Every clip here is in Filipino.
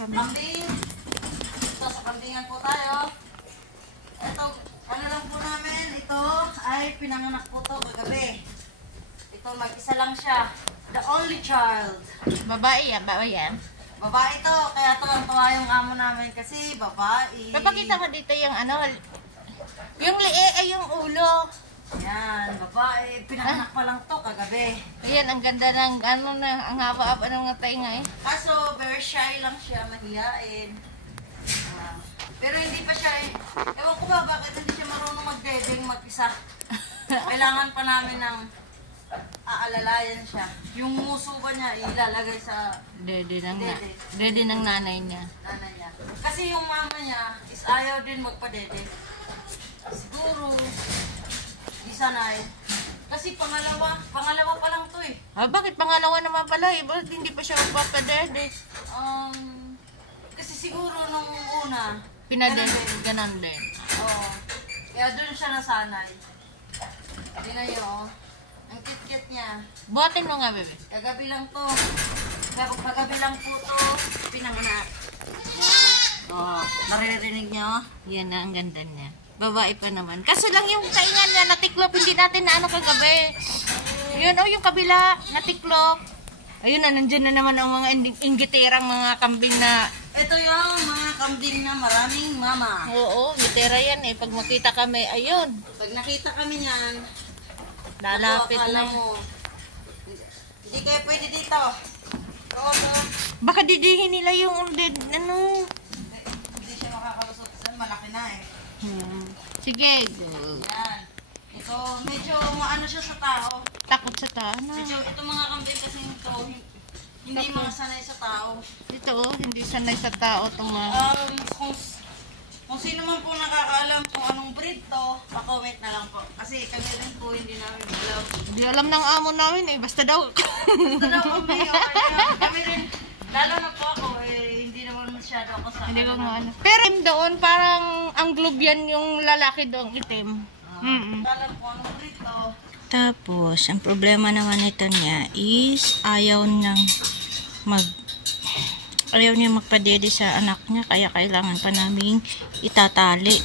Kambing. Ito, sa kambingan po tayo. Ito, ano lang po namin, ito ay pinanganak po to kagabi. Ito, mag-isa lang siya. The only child. Babae yan, babae yan. Babae to, kaya tuwang-tuwa yung amo namin kasi babae. Papakita mo dito yung ano, yung lie ay yung ulo. Yan, babae. Pinanganak pa lang to kagabi. Ayan, ang ganda ng ano na, ang haba-haba ng mga tainga eh. Kaso, very shy lang siya, mahihain. Pero hindi pa siya, ewan ko ba bakit hindi siya marunong magdedeng mag-isa. Kailangan pa namin ng aalalayan siya. Yung muso ba niya, ilalagay sa Dede ng, Dede. dede ng nanay niya. nanay niya. Kasi yung mama niya is ayaw din magpadede. Siguro, di sanay. Kasi pangalawa pa lang to eh. Ah, bakit pangalawa naman pala eh? Bakit hindi pa siya magpapadede? Kasi siguro nung una, Pinadede, ganon din. oo. Kaya doon siya nasanay. Hindi na yun, ang kit-kit niya. Buhatin mo nga, bebe. Kagabi lang to. Kagabi lang po to, pinanganak. Oh, naririnig niyo? Yan na, ang ganda niya. Babae pa naman. Kaso lang yung tainga niya, natiklop, hindi natin na ano kagabi. Yun, oh, yung kabila, natiklop. Ayun na, nandyan na naman ang mga inggiterang mga kambing na... Ito yung mga kambing na maraming mama. Oo, gitera yan eh. Pag makita kami, ayun. Pag nakita kami niyan, Lalapit akala na. mo, hindi kayo pwede dito. Oo, Baka didihin nila yung ano. hindi siya makakalusot. Malaki na eh. Sige, go. Yan. Ito, medyo maano siya sa tao. Takot sa tana. Medyo, ito mga kambing kasi ito, hindi mga sanay sa tao. Ito, oh, hindi sanay sa tao itong mga... Kung sino man po nakakaalam kung anong breed to, pa-comment na lang po. Kasi kami rin po, hindi namin alam. Hindi alam ng amo namin eh. Basta daw. Basta daw kami, kami rin, lalo na po ako, hindi naman masyado ako sa Hindi ko maano. Pero doon, parang ang globian yung lalaki doon, itim. alam ko anong breed to. Tapos, ang problema naman nito niya is ayaw niya magpadede sa anak niya, kaya kailangan pa naming itatali.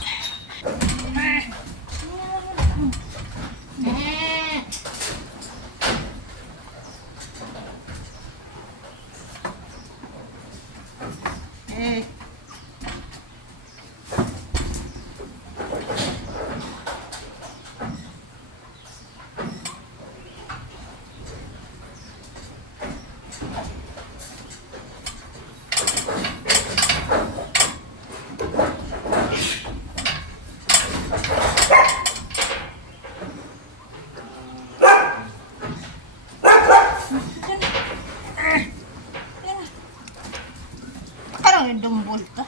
Parang yung dumbol ka.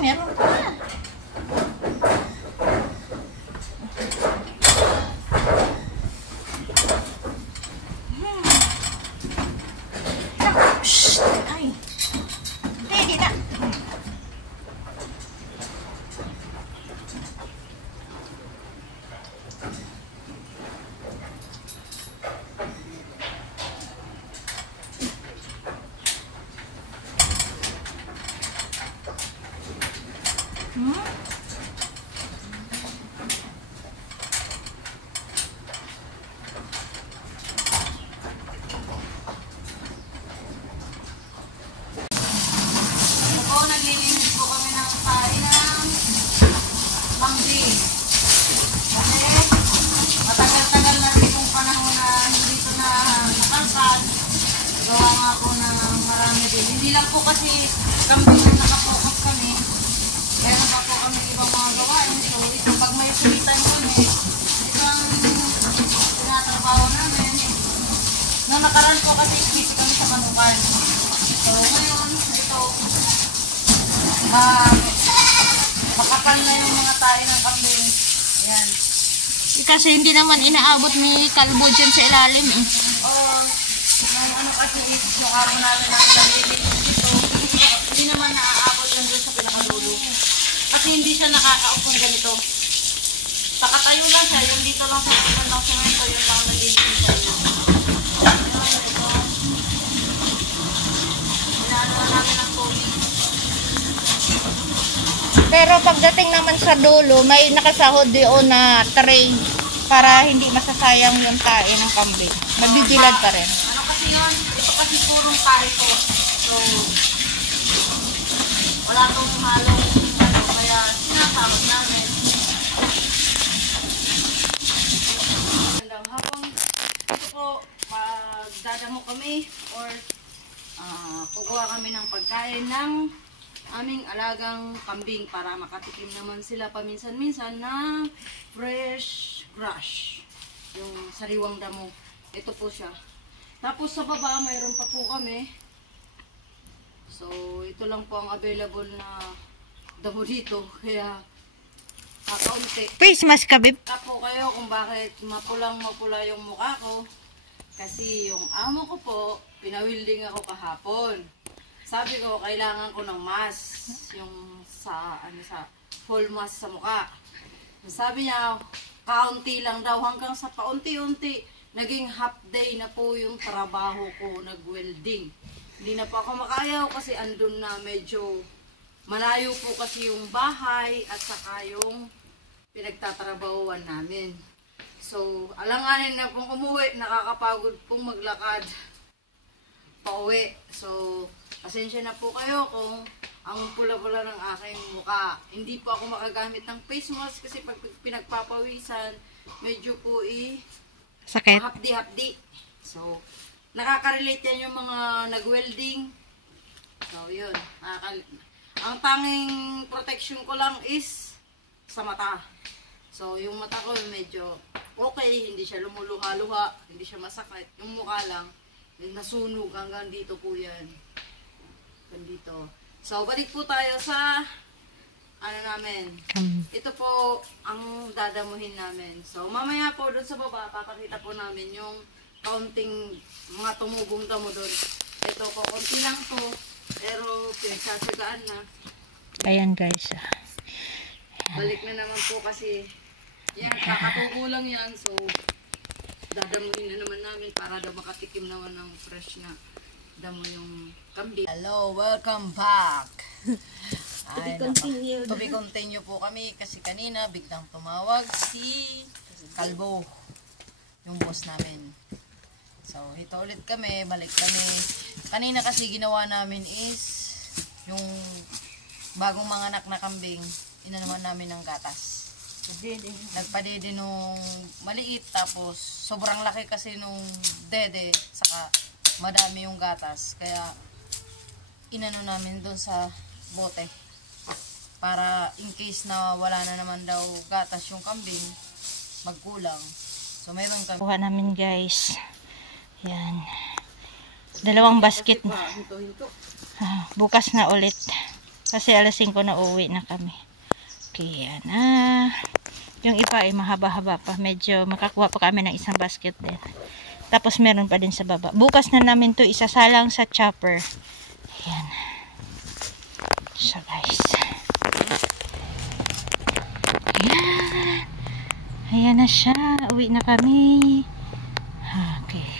Meron pa. Shhh! Ay! Hindi na! Naglilinis po kami ng pain ng kambing. Kasi matagal-tagal na rin pong panahon na hindi ito na nakalkal. Gawa nga po na marami din. Hindi lang po kasi kambing na nakapokus kami. Meron pa po kami ibang mga gawain. So ito pag may free time kami, ito ang nakaraan po kasi busy kami sa manukan. So ngayon, ito, makapal na yung mga tayo ng kambing. Yan. Kasi hindi naman inaabot ni kalbo dyan sa ilalim eh. Oo. Yung ano kasi yung araw namin nalilinis dito, hindi naman naaabot yan doon sa pinakadulo. Kasi hindi siya nakakaupong ganito. Pakatayo lang siya, yung dito lang sa upan ng semento, yun lang nalilinis siya yun. Inaano na namin ang tubig. Pero pagdating naman sa dulo, may nakasahod doon na tray para hindi masasayang yung tae ng kambing. Mabibilad pa rin. Ano kasi yun? Ito kasi purong tayo to. So, wala tong halong ano, kaya sinasabot namin. Magandang hapon. Ito po, magdadamo kami or kukuha kami ng pagkain ng aming alagang kambing para makatikim naman sila paminsan-minsan na fresh grass. Yung sariwang damo. Ito po siya. Tapos sa baba, mayroon pa po kami. So, ito lang po ang available na damo dito. Kaya, kakaunti. Face mask ka, babe. Po kayo kung bakit mapulang-mapula yung mukha ko. Kasi yung amo ko po, pinawilding ako kahapon. Sabi ko, kailangan ko ng mask. Yung sa full mask sa mukha. Sabi niya, kaunti lang daw hanggang sa paunti-unti. Naging half day na po yung trabaho ko, nag-welding. Hindi na po ako makayaw kasi andun na medyo malayo po kasi yung bahay at saka yung pinagtatrabahuan namin. So, alanganin na pong umuwi, nakakapagod pong maglakad pauwi. So, pasensya na po kayo kung ang pula-pula ng aking mukha. Hindi po ako makagamit ng face mask kasi pag pinagpapawisan, medyo po Sakit. hapdi-hapdi. So, nakaka-relate yan yung mga nag-welding. So, yun. Ang tanging protection ko lang is sa mata. So, yung mata ko medyo okay, hindi siya lumuluha-luha, hindi siya masakit. Yung mukha lang, nasunog hanggang dito po yan. Hanggang dito. So, balik po tayo sa ano namin. Ito po ang dadamuhin namin. So, mamaya po doon sa baba, papakita po namin yung kaunting mga tumubong damo doon. Ito po, konti lang po, pero pinagsasagaan na. Ayan guys. Balik na naman po kasi yan, kakatubo lang yan. So, dadamuhin na naman namin para daw makatikim naman ng fresh na damo yung kambing. Hello, welcome back. To be continue po kami kasi kanina biglang tumawag si Kalbo, yung boss namin. So, ito ulit kami, balik kami. Kanina kasi ginawa namin is yung bagong mga anak na kambing, inanuman namin ng gatas. Nagpadede nung maliit, tapos sobrang laki kasi nung dede, saka madami yung gatas. Kaya inano namin doon sa bote. Para in case na wala na naman daw gatas yung kambing, magkulang. So mayroon kami. Kuha namin guys. Yan. 2 basket na. Bukas na ulit. Kasi alas 5 na uwi na kami. Okay, yan. Yung iba ay mahaba-haba pa. Medyo makakuha pa kami ng 1 basket din. Tapos meron pa din sa baba. Bukas na namin to isasalang sa chopper. Ayan. So guys. Ayan. Ayan na siya. Uwi na kami. Okay.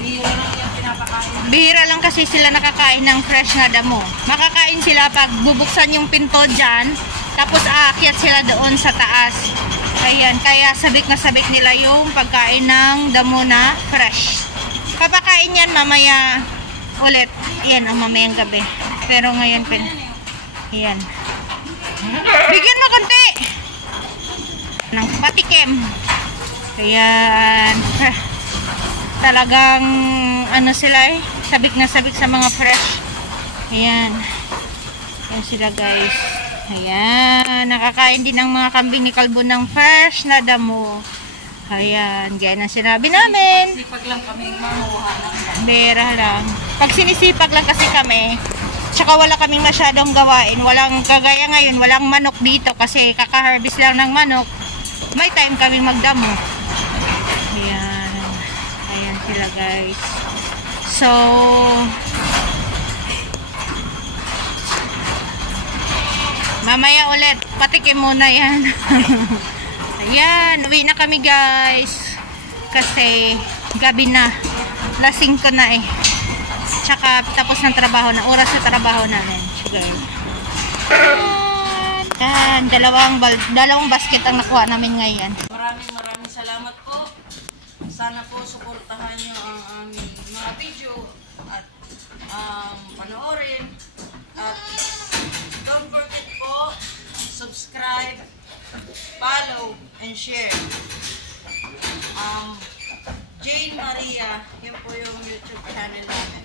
Bihira lang yung pinapakain. Bihira lang kasi sila nakakain ng fresh na damo. Makakain sila pag bubuksan yung pinto dyan. Tapos aakyat sila doon sa taas. Ayan, kaya sabik na sabik nila yung pagkain ng damo na fresh. Papakain yan mamaya ulit. Yan ang mamayang gabi. Pero ngayon, ayan. Bigyan mo konti ng patikim. Ayan. Talagang ano sila sabik na sabik sa mga fresh. Ayan. Ayan sila guys. Ayan, nakakain din ng mga kambing ni Kalbo ng fresh na damo. Ayan, gaya na sinabi namin. Sipag lang kami mamuha ng Bera lang. Pag sinisipag lang kasi kami, tsaka wala kaming masyadong gawain. Walang kagaya ngayon, walang manok dito kasi kaka-harvest lang ng manok. May time kaming magdamo. Ayan. Ayan sila guys. So, mamaya ulit, patikim muna yan. Ayan, uwi na kami guys. Kasi gabi na. Lasing ko na eh. Tsaka tapos ng trabaho na. Oras sa trabaho namin. Sugar. Ayan, dalawang basket ang nakuha namin ngayon. Maraming salamat po. Sana po suportahan nyo ang aming mga video at panoorin. At don't forget po, subscribe, follow, and share. Jane Maria, yun po yung YouTube channel namin.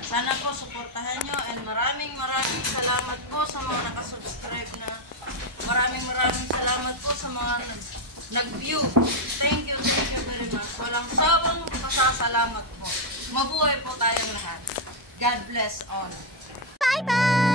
Sana po suportahan nyo and maraming salamat po sa mga nakasubscribe na. Maraming salamat po sa mga nag-view. Thank you very much. Walang sawang pasasalamat po. Mabuhay po tayong lahat. God bless all. Bye-bye!